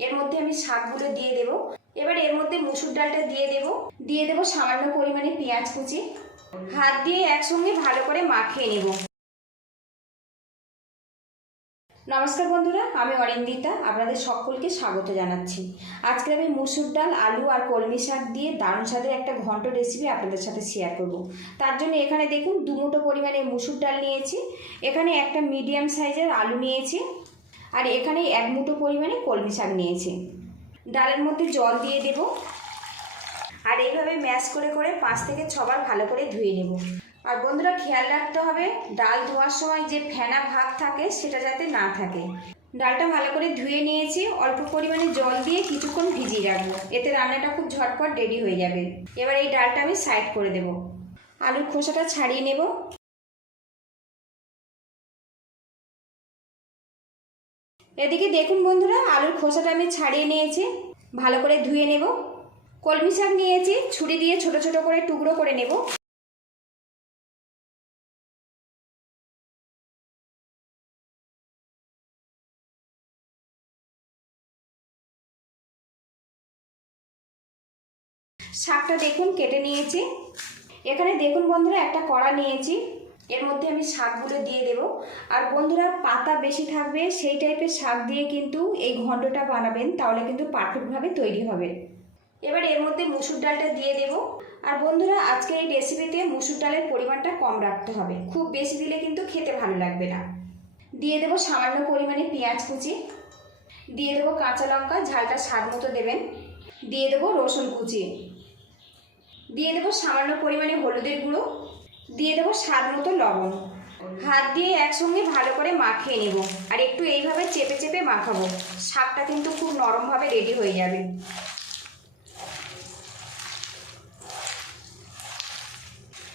এর মধ্যে আমি শাকগুলো দিয়ে দেব। এবার এর মধ্যে মুসুর ডালটা দিয়ে দেব। দিয়ে দেব সামান্য পরিমাণে পেঁয়াজ কুচি। হাত দিয়ে একসঙ্গে ভালো করে মাখিয়ে নেব। নমস্কার বন্ধুরা, আমি অরিন্দিতা, আপনাদের সকলকে স্বাগত জানাচ্ছি। আজকে আমি মুসুর ডাল, আলু আর কলমি শাক দিয়ে দারুণ স্বাদের একটা ঘন্ট রেসিপি আপনাদের সাথে শেয়ার করব। তার জন্য এখানে দেখুন দুমুটো পরিমাণে মুসুর ডাল নিয়েছি। এখানে একটা মিডিয়াম সাইজের আলু নিয়েছি। আর এখানে এক মুঠো পরিমাণে কলমি শাক নিয়েছি। ডালের মধ্যে জল দিয়ে দেব। আর এইভাবে ম্যাশ করে করে পাঁচ থেকে ছবার ভালো করে ধুয়ে নেব। আর বন্ধুরা, খেয়াল রাখতে হবে, ডাল ধোয়ার সময় যে ফেনা ভাগ থাকে সেটা যাতে না থাকে। ডালটা ভালো করে ধুয়ে নিয়েছি, অল্প পরিমাণে জল দিয়ে কিছুক্ষণ ভিজিয়ে রাখব। এতে রান্নাটা খুব ঝটপট রেডি হয়ে যাবে। এবার এই ডালটা আমি সাইড করে দেব। আলুর খোসাটা ছাড়িয়ে নেব। এদিকে দেখুন বন্ধুরা, আলুর খোসাটা আমি ছাড়িয়ে নিয়েছি। ভালো করে ধুয়ে নেব। কলমি শাক নিয়েছি, ছুরি দিয়ে ছোট ছোট করে টুকরো করে নেব। শাকটা দেখুন কেটে নিয়েছি। এখানে দেখুন বন্ধুরা, একটা কড়া নিয়েছি। এর মধ্যে আমি শাকগুলো দিয়ে দেব। আর বন্ধুরা, পাতা বেশি থাকবে, সেই টাইপের শাক দিয়ে কিন্তু এই ঘন্টটা বানাবেন, তাহলে কিন্তু পারফেক্টভাবে তৈরি হবে। এবার এর মধ্যে মুসুর ডালটা দিয়ে দেব। আর বন্ধুরা, আজকে এই রেসিপিতে মুসুর ডালের পরিমাণটা কম রাখতে হবে। খুব বেশি দিলে কিন্তু খেতে ভালো লাগবে না। দিয়ে দেবো সামান্য পরিমাণে পেঁয়াজ কুচি। দিয়ে দেবো কাঁচা লঙ্কা, ঝালটা স্বাদ মতো দেবেন। দিয়ে দেবো রসুন কুচি। দিয়ে দেবো সামান্য পরিমাণে হলুদের গুঁড়ো। দিয়ে দেবো স্বাদ মতো লবণ। হাত দিয়ে একসঙ্গে ভালো করে মাখিয়ে নেব। আর একটু এইভাবে চেপে চেপে মাখাবো। শাকটা কিন্তু খুব নরমভাবে রেডি হয়ে যাবে।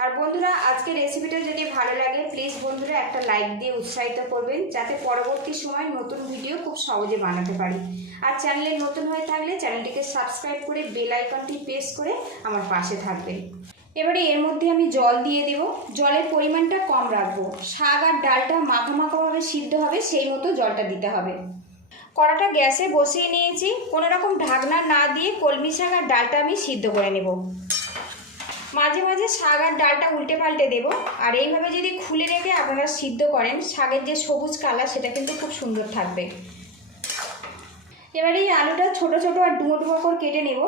আর বন্ধুরা আজকে রেসিপিটা যদি ভালো লাগে প্লিজ বন্ধুরা একটা লাইক দিয়ে উৎসাহিত করবেন, যাতে পরবর্তী সময় নতুন ভিডিও খুব সহজে বানাতে পারি। আর চ্যানেলে নতুন হয়ে থাকলে চ্যানেলটিকে সাবস্ক্রাইব করে বেল আইকনটি প্রেস করে আমার পাশে থাকবেন। এবারে এর মধ্যে আমি জল দিয়ে দেব। জলের পরিমাণটা কম রাখব। শাক আর ডালটা মাখা মাখাভাবে সিদ্ধ হবে, সেই মতো জলটা দিতে হবে। কড়াটা গ্যাসে বসিয়ে নিয়েছি। কোনো রকম ঢাকনা না দিয়ে কলমি শাক আর ডালটা আমি সিদ্ধ করে নেব। মাঝে মাঝে শাক আর ডালটা উল্টে পাল্টে দেব। আর এইভাবে যদি খুলে রেখে আপনারা সিদ্ধ করেন, শাকের যে সবুজ কালার, সেটা কিন্তু খুব সুন্দর থাকবে। এবারে এই আলুটা ছোট ছোট আর ডুমো ডুমো করে কেটে নেব।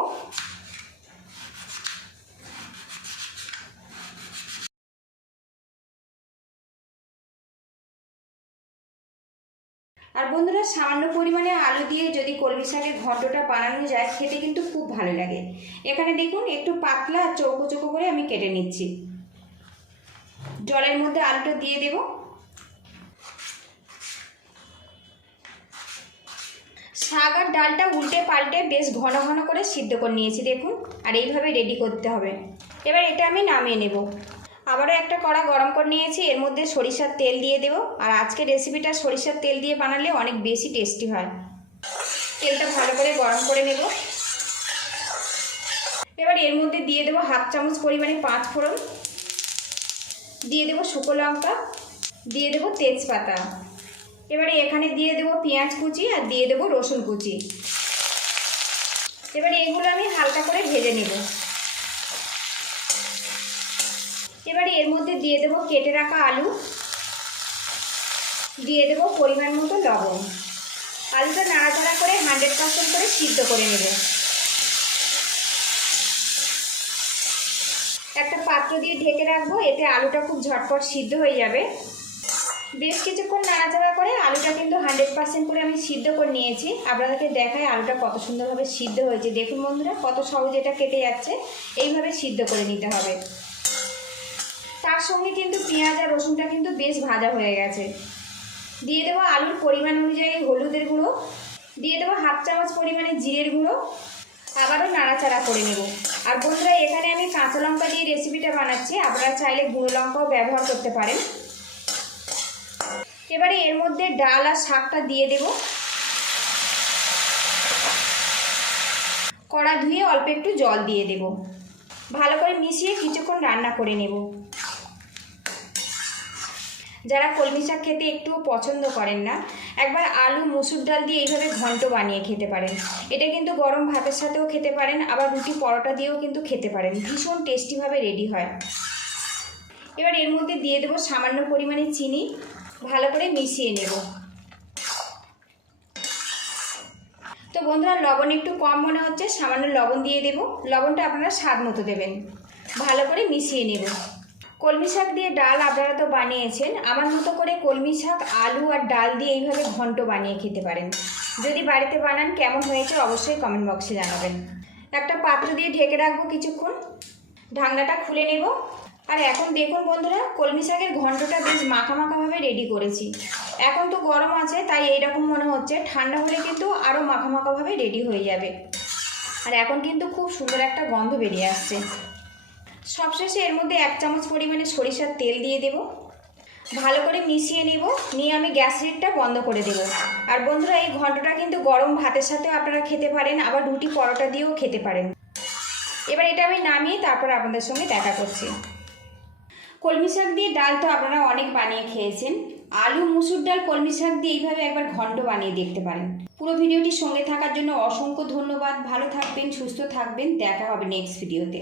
আর বন্ধুরা, সামান্য পরিমাণে আলু দিয়ে যদি কলমি শাকের ঘন্টটা বানানো যায়, খেতে কিন্তু খুব ভালো লাগে। এখানে দেখুন, একটু পাতলা চৌকো চৌকো করে আমি কেটে নিচ্ছি। জলের মধ্যে আলুটা দিয়ে দেব। শাক আর ডালটা উল্টে পাল্টে বেশ ঘন ঘন করে সিদ্ধ করে নিয়েছি, দেখুন। আর এইভাবে রেডি করতে হবে। এবার এটা আমি নামিয়ে নেব। আবারও একটা কড়া গরম করে নিয়েছি, এর মধ্যে সরিষার তেল দিয়ে দেব। আর আজকে রেসিপিটা সরিষার তেল দিয়ে বানালে অনেক বেশি টেস্টি হয়। তেলটা ভালো করে গরম করে নেব। এবার এর মধ্যে দিয়ে দেবো হাফ চামচ পরিমাণে পাঁচ ফোড়ন। দিয়ে দেবো শুকো লঙ্কা। দিয়ে দেবো তেজপাতা। এবারে এখানে দিয়ে দেবো পেঁয়াজ কুচি আর দিয়ে দেবো রসুন কুচি। এবারে এগুলো আমি হালকা করে ভেজে নেব। এবারে এর মধ্যে দিয়ে দেবো কেটে রাখা আলু। দিয়ে দেবো পরিমাণ মতো লবণ। আলুটা নাড়াচাড়া করে হান্ড্রেড পার্সেন্ট করে সিদ্ধ করে নেব। একটা পাত্র দিয়ে ঢেকে রাখব, এতে আলুটা খুব ঝটপট সিদ্ধ হয়ে যাবে। বেশ কিছুক্ষণ নাড়াচাড়া করে আলুটা কিন্তু হান্ড্রেড পার্সেন্ট করে আমি সিদ্ধ করে নিয়েছি। আপনাদেরকে দেখায় আলুটা কত সুন্দরভাবে সিদ্ধ হয়েছে। দেখুন বন্ধুরা, কত সহজে এটা কেটে যাচ্ছে। এইভাবে সিদ্ধ করে নিতে হবে। তার সঙ্গে কিন্তু পেঁয়াজ আর রসুনটা কিন্তু বেশ ভাজা হয়ে গেছে। দিয়ে দেবো আলুর পরিমাণ অনুযায়ী হলুদের গুঁড়ো। দিয়ে দেবো হাফ চামচ পরিমাণে জিরের গুঁড়ো। আবারও নাড়াচাড়া করে নেব। আর বন্ধুরা, এখানে আমি কাঁচা লঙ্কা দিয়ে রেসিপিটা বানাচ্ছি। আপনারা চাইলে গুঁড়ো লঙ্কাও ব্যবহার করতে পারেন। এবারে এর মধ্যে ডাল আর শাকটা দিয়ে দেব। কড়া ধুয়ে অল্প একটু জল দিয়ে দেব। ভালো করে মিশিয়ে কিছুক্ষণ রান্না করে নেব। যারা কলমি শাক খেতে একটু পছন্দ করেন না, একবার আলু, মুসুর ডাল দিয়ে এইভাবে ঘন্ট বানিয়ে খেতে পারেন। এটা কিন্তু গরম ভাতের সাথেও খেতে পারেন, আবার রুটি পরোটা দিয়েও কিন্তু খেতে পারেন। ভীষণ টেস্টিভাবে রেডি হয়। এবার এর মধ্যে দিয়ে দেবো সামান্য পরিমাণে চিনি, ভালো করে মিশিয়ে নেব। তো বন্ধুরা, লবণ একটু কম মনে হচ্ছে, সামান্য লবণ দিয়ে দেব। লবণটা আপনারা স্বাদ মতো দেবেন। ভালো করে মিশিয়ে নেব। কলমি শাক দিয়ে ডাল আপনারা তো বানিয়েছেন। আমার মতো করে কলমি শাক, আলু আর ডাল দিয়ে এইভাবে ঘন্ট বানিয়ে খেতে পারেন। যদি বাড়িতে বানান, কেমন হয়েছে অবশ্যই কমেন্ট বক্সে জানাবেন। একটা পাত্র দিয়ে ঢেকে রাখব কিছুক্ষণ। ঢাকনাটা খুলে নেব। আর এখন দেখুন বন্ধুরা, কলমি শাকের ঘন্টটা বেশ মাখা মাখাভাবে রেডি করেছি। এখন তো গরম আছে, তাই এইরকম মনে হচ্ছে। ঠান্ডা হলে কিন্তু আরও মাখা মাখাভাবে রেডি হয়ে যাবে। আর এখন কিন্তু খুব সুন্দর একটা গন্ধ বেরিয়ে আসছে। সবশেষে এর মধ্যে এক চামচ পরিমাণে সরিষার তেল দিয়ে দেব। ভালো করে মিশিয়ে নেব, নিয়ে আমি গ্যাস লিডটা বন্ধ করে দেব। আর বন্ধুরা, এই ঘন্টটা কিন্তু গরম ভাতের সাথেও আপনারা খেতে পারেন, আবার রুটি পরোটা দিয়েও খেতে পারেন। এবার এটা আমি নামিয়ে তারপর আপনাদের সঙ্গে দেখা করছি। কলমি শাক দিয়ে ডাল তো আপনারা অনেক বানিয়ে খেয়েছেন। আলু, মুসুর ডাল, কলমি শাক দিয়ে এইভাবে একবার ঘন্ট বানিয়ে দেখতে পারেন। পুরো ভিডিওটি সঙ্গে থাকার জন্য অসংখ্য ধন্যবাদ। ভালো থাকবেন, সুস্থ থাকবেন। দেখা হবে নেক্সট ভিডিওতে